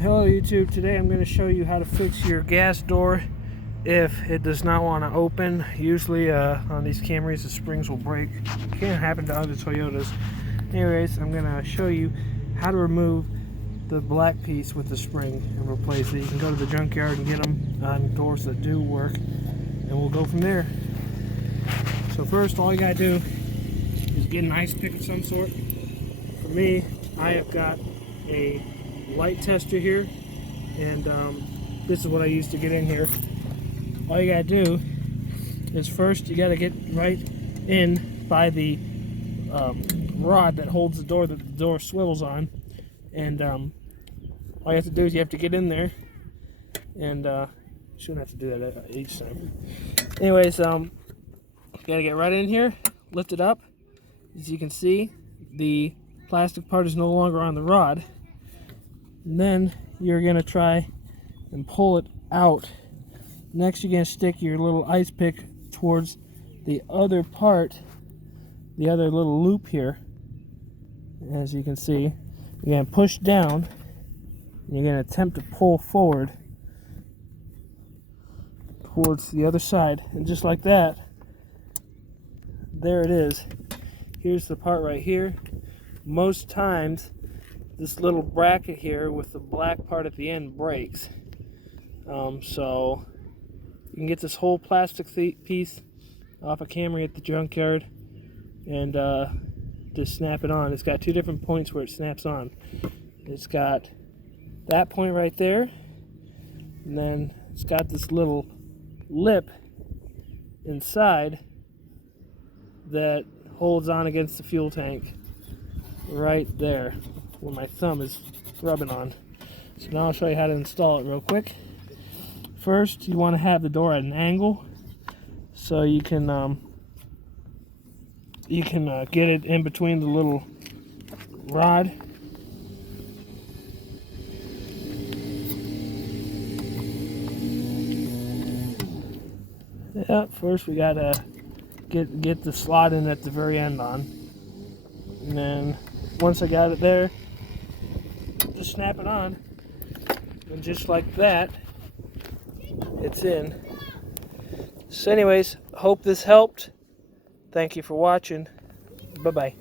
Hello YouTube, today I'm going to show you how to fix your gas door if it does not want to open. Usually on these Camrys the springs will break. It can happen to other Toyotas. Anyways, I'm going to show you how to remove the black piece with the spring and replace it. You can go to the junkyard and get them on doors that do work, and we'll go from there. So first, all you got to do is get an ice pick of some sort. For me, I have got a light tester here, and this is what I use to get in here. All you gotta do is first you gotta get right in by the rod that holds the door, that the door swivels on, and all you have to do is you have to get in there, and shouldn't have to do that each time. Anyways, you gotta get right in here, lift it up. As you can see, the plastic part is no longer on the rod. And then you're going to try and pull it out. Next, you're going to stick your little ice pick towards the other part, the other little loop here. As you can see, you're going to push down, and you're going to attempt to pull forward towards the other side. And just like that, there it is. Here's the part right here. Most times, this little bracket here with the black part at the end breaks. So you can get this whole plastic piece off a Camry at the junkyard and just snap it on. It's got two different points where it snaps on. It's got that point right there, and then it's got this little lip inside that holds on against the fuel tank right there, where my thumb is rubbing on. So now I'll show you how to install it real quick. First, you want to have the door at an angle so you can get it in between the little rod. Yeah, first we gotta get the slot in at the very end on, and then once I got it there, just snap it on, and just like that, it's in. So anyways, hope this helped. Thank you for watching. Bye-bye.